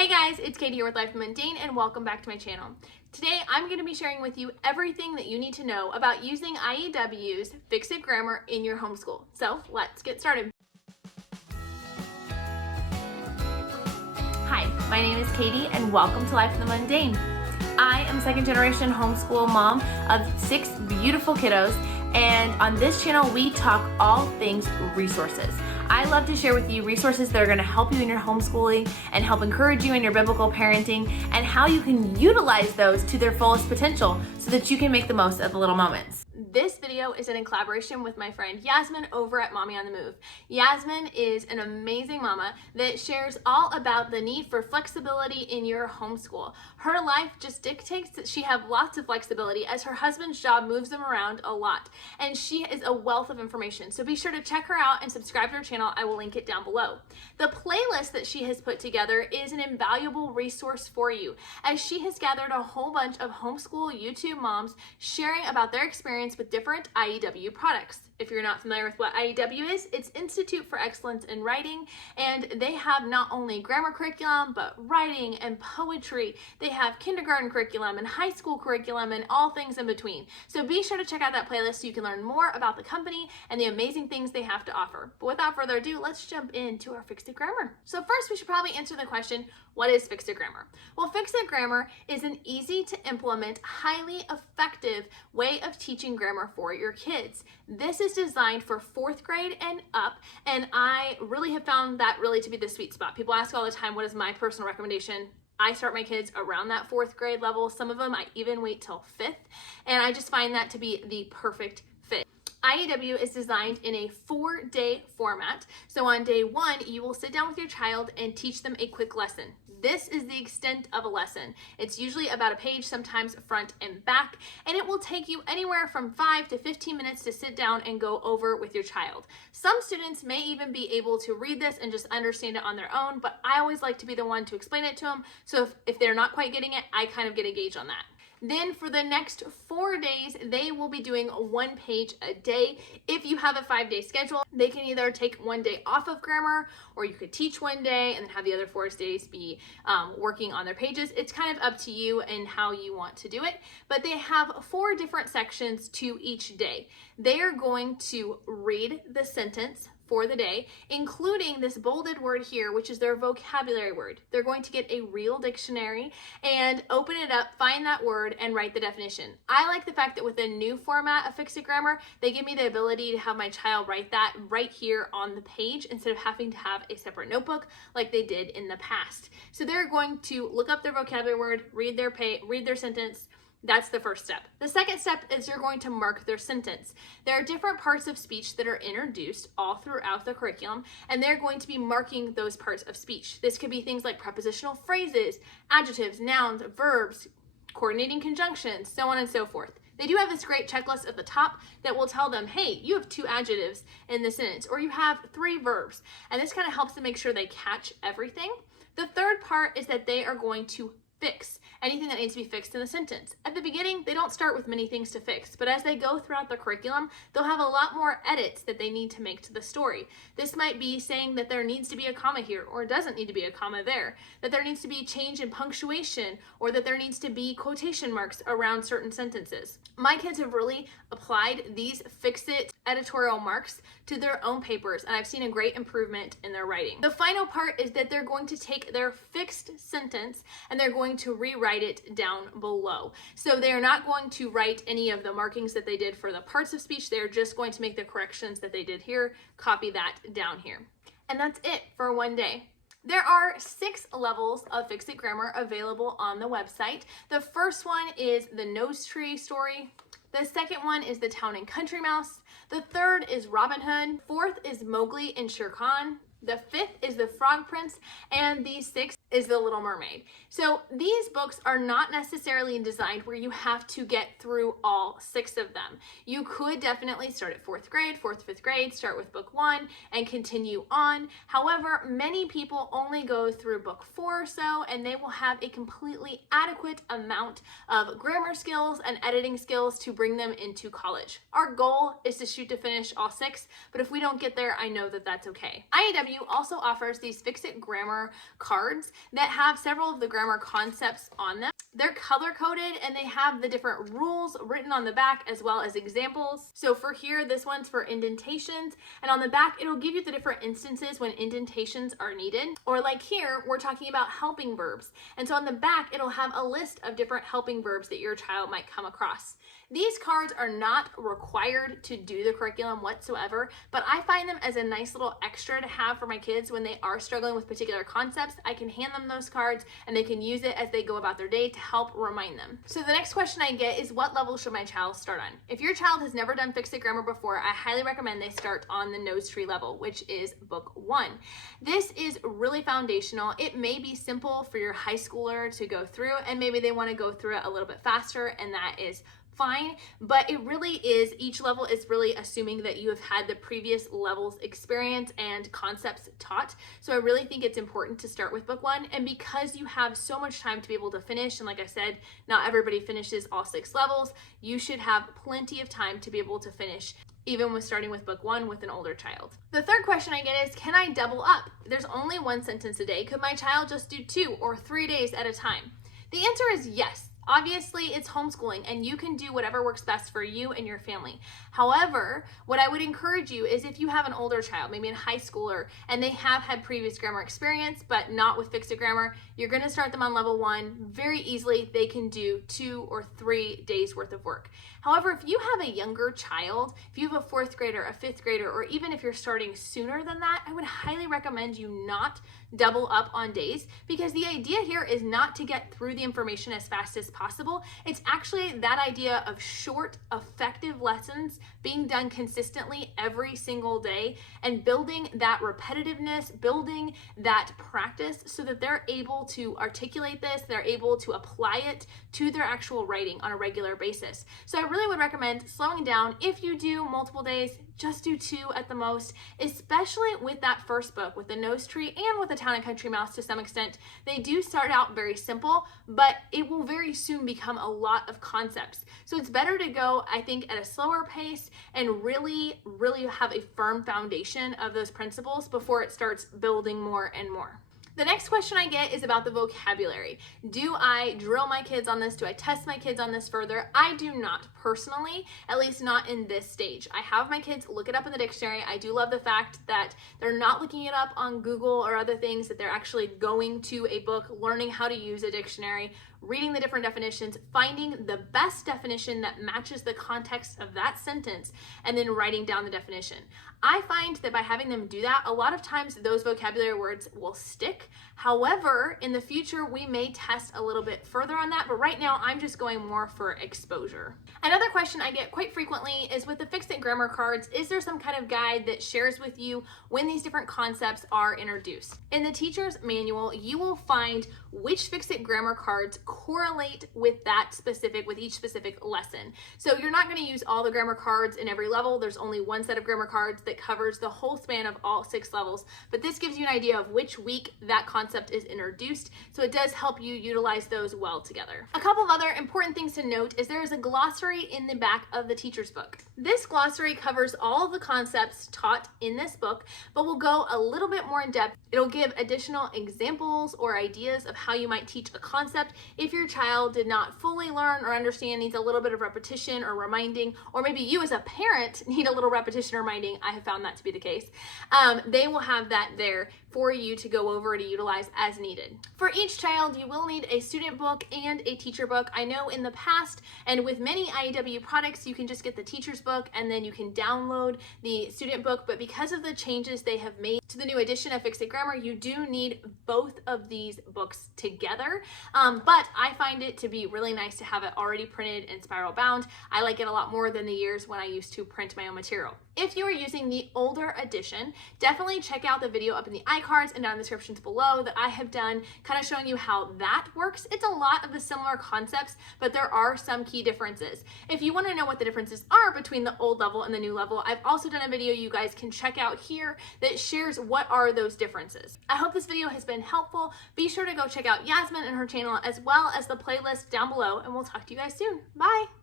Hey guys, it's Katie here with Life Mundane and welcome back to my channel. Today I'm going to be sharing with you everything that you need to know about using IEW's Fix It Grammar in your homeschool. So let's get started. Hi, my name is Katie and welcome to Life in the Mundane. I am a second generation homeschool mom of 6 beautiful kiddos, and on this channel we talk all things resources. I love to share with you resources that are going to help you in your homeschooling and help encourage you in your biblical parenting and how you can utilize those to their fullest potential so that you can make the most of the little moments. This video is in collaboration with my friend Yasmin over at Mommy on the Move. Yasmin is an amazing mama that shares all about the need for flexibility in your homeschool. Her life just dictates that she have lots of flexibility as her husband's job moves them around a lot. And she is a wealth of information. So be sure to check her out and subscribe to her channel. I will link it down below. The playlist that she has put together is an invaluable resource for you, as she has gathered a whole bunch of homeschool YouTube moms sharing about their experience with different IEW products. If you're not familiar with what IEW is, it's Institute for Excellence in Writing, and they have not only grammar curriculum, but writing and poetry. They have kindergarten curriculum and high school curriculum and all things in between. So be sure to check out that playlist so you can learn more about the company and the amazing things they have to offer. But without further ado, let's jump into our Fix It Grammar. So first, we should probably answer the question, what is Fix It Grammar? Well, Fix It Grammar is an easy to implement, highly effective way of teaching grammar for your kids. This is designed for 4th grade and up, and I really have found that really to be the sweet spot. People ask all the time, what is my personal recommendation? I start my kids around that 4th grade level. Some of them I even wait till 5th, and I just find that to be the perfect fit. IEW is designed in a 4-day format. So on day 1, you will sit down with your child and teach them a quick lesson. This is the extent of a lesson. It's usually about a page, sometimes front and back, and it will take you anywhere from 5 to 15 minutes to sit down and go over with your child. Some students may even be able to read this and just understand it on their own, but I always like to be the one to explain it to them. So if they're not quite getting it, I kind of get a gauge on that. Then for the next 4 days, they will be doing 1 page a day. If you have a 5-day schedule, they can either take 1 day off of grammar, or you could teach 1 day and then have the other 4 days be working on their pages. It's kind of up to you and how you want to do it, but they have 4 different sections to each day. They are going to read the sentence for the day, including this bolded word here, which is their vocabulary word. They're going to get a real dictionary and open it up, find that word, and write the definition. I like the fact that with the new format of Fix It Grammar, they give me the ability to have my child write that right here on the page instead of having to have a separate notebook like they did in the past. So they're going to look up their vocabulary word, read their sentence. That's the first step. The second step is you're going to mark their sentence. There are different parts of speech that are introduced all throughout the curriculum, and they're going to be marking those parts of speech. This could be things like prepositional phrases, adjectives, nouns, verbs, coordinating conjunctions, so on and so forth. They do have this great checklist at the top that will tell them, hey, you have 2 adjectives in the sentence, or you have 3 verbs. And this kind of helps them make sure they catch everything. The third part is that they are going to fix anything that needs to be fixed in the sentence. At the beginning, they don't start with many things to fix, but as they go throughout the curriculum, they'll have a lot more edits that they need to make to the story. This might be saying that there needs to be a comma here, or doesn't need to be a comma there, that there needs to be a change in punctuation, or that there needs to be quotation marks around certain sentences. My kids have really applied these fix-it editorial marks to their own papers, and I've seen a great improvement in their writing. The final part is that they're going to take their fixed sentence and they're going to rewrite it down below. So they're not going to write any of the markings that they did for the parts of speech. They're just going to make the corrections that they did here, copy that down here. And that's it for 1 day. There are 6 levels of Fix It Grammar available on the website. The first one is the Nose Tree story. The second one is the Town and Country Mouse. The third is Robin Hood. 4th is Mowgli and Shere Khan. The 5th is the Frog Prince, and the 6th is the Little Mermaid. So these books are not necessarily designed where you have to get through all 6 of them. You could definitely start at 4th grade, 4th, 5th grade, start with book 1 and continue on. However, many people only go through book 4 or so, and they will have a completely adequate amount of grammar skills and editing skills to bring them into college. Our goal is to shoot to finish all 6, but if we don't get there, I know that that's okay. IEW IEW also offers these Fix It Grammar cards that have several of the grammar concepts on them. They're color-coded and they have the different rules written on the back as well as examples. So for here, this one's for indentations, and on the back, it'll give you the different instances when indentations are needed. Or like here, we're talking about helping verbs. And so on the back, it'll have a list of different helping verbs that your child might come across. These cards are not required to do the curriculum whatsoever, but I find them as a nice little extra to have for my kids when they are struggling with particular concepts. I can hand them those cards and they can use it as they go about their day to help remind them. So the next question I get is, what level should my child start on? If your child has never done Fix It Grammar before, I highly recommend they start on the nose tree level, which is book 1. This is really foundational. It may be simple for your high schooler to go through, and maybe they want to go through it a little bit faster, and that is fine, but it really is, each level is really assuming that you have had the previous level's experience and concepts taught. So I really think it's important to start with book 1, and because you have so much time to be able to finish, and like I said, not everybody finishes all 6 levels, you should have plenty of time to be able to finish even with starting with book 1 with an older child. The third question I get is, can I double up? There's only 1 sentence a day. Could my child just do 2 or 3 days at a time? The answer is yes. Obviously, it's homeschooling and you can do whatever works best for you and your family. However, what I would encourage you is, if you have an older child, maybe a high schooler, and they have had previous grammar experience, but not with Fix It Grammar, you're going to start them on level 1. Very easily, they can do 2 or 3 days worth of work. However, if you have a younger child, if you have a 4th grader, a 5th grader, or even if you're starting sooner than that, I would highly recommend you not double up on days, because the idea here is not to get through the information as fast as possible. It's actually that idea of short, effective lessons being done consistently every single day and building that repetitiveness, building that practice so that they're able to articulate this, they're able to apply it to their actual writing on a regular basis. So I really would recommend slowing down. If you do multiple days, just do 2 at the most, especially with that first book, with the nose tree and with the Town and Country Mouse to some extent. They do start out very simple, but it will very soon become a lot of concepts. So it's better to go, I think, at a slower pace and really have a firm foundation of those principles before it starts building more and more. The next question I get is about the vocabulary. Do I drill my kids on this? Do I test my kids on this further? I do not personally, at least not in this stage. I have my kids look it up in the dictionary. I do love the fact that they're not looking it up on Google or other things, that they're actually going to a book, learning how to use a dictionary, reading the different definitions, finding the best definition that matches the context of that sentence, and then writing down the definition. I find that by having them do that, a lot of times those vocabulary words will stick. However, in the future, we may test a little bit further on that, but right now I'm just going more for exposure. Another question I get quite frequently is, with the Fix It Grammar cards, is there some kind of guide that shares with you when these different concepts are introduced? In the teacher's manual, you will find which Fix It Grammar cards correlate with each specific lesson. So you're not going to use all the grammar cards in every level. There's only one set of grammar cards that covers the whole span of all 6 levels, but this gives you an idea of which week that concept is introduced, so it does help you utilize those well together. A couple of other important things to note is there is a glossary in the back of the teacher's book. This glossary covers all of the concepts taught in this book, but will go a little bit more in depth. It'll give additional examples or ideas of how you might teach a concept if your child did not fully learn or understand, needs a little bit of repetition or reminding, or maybe you as a parent need a little repetition or reminding. I have found that to be the case. They will have that there for you to go over to utilize as needed. For each child, you will need a student book and a teacher book. I know in the past, and with many IEW products, you can just get the teacher's book and then you can download the student book, but because of the changes they have made to the new edition of Fix It Grammar, you do need both of these books together. But I find it to be really nice to have it already printed and spiral bound. I like it a lot more than the years when I used to print my own material. If you are using the older edition, definitely check out the video up in the iCards and down in the descriptions below that I have done, kind of showing you how that works. It's a lot of the similar concepts, but there are some key differences. If you want to know what the differences are between the old level and the new level, I've also done a video you guys can check out here that shares what are those differences. I hope this video has been helpful. Be sure to go check out Yasmin and her channel as well as the playlist down below, and we'll talk to you guys soon. Bye!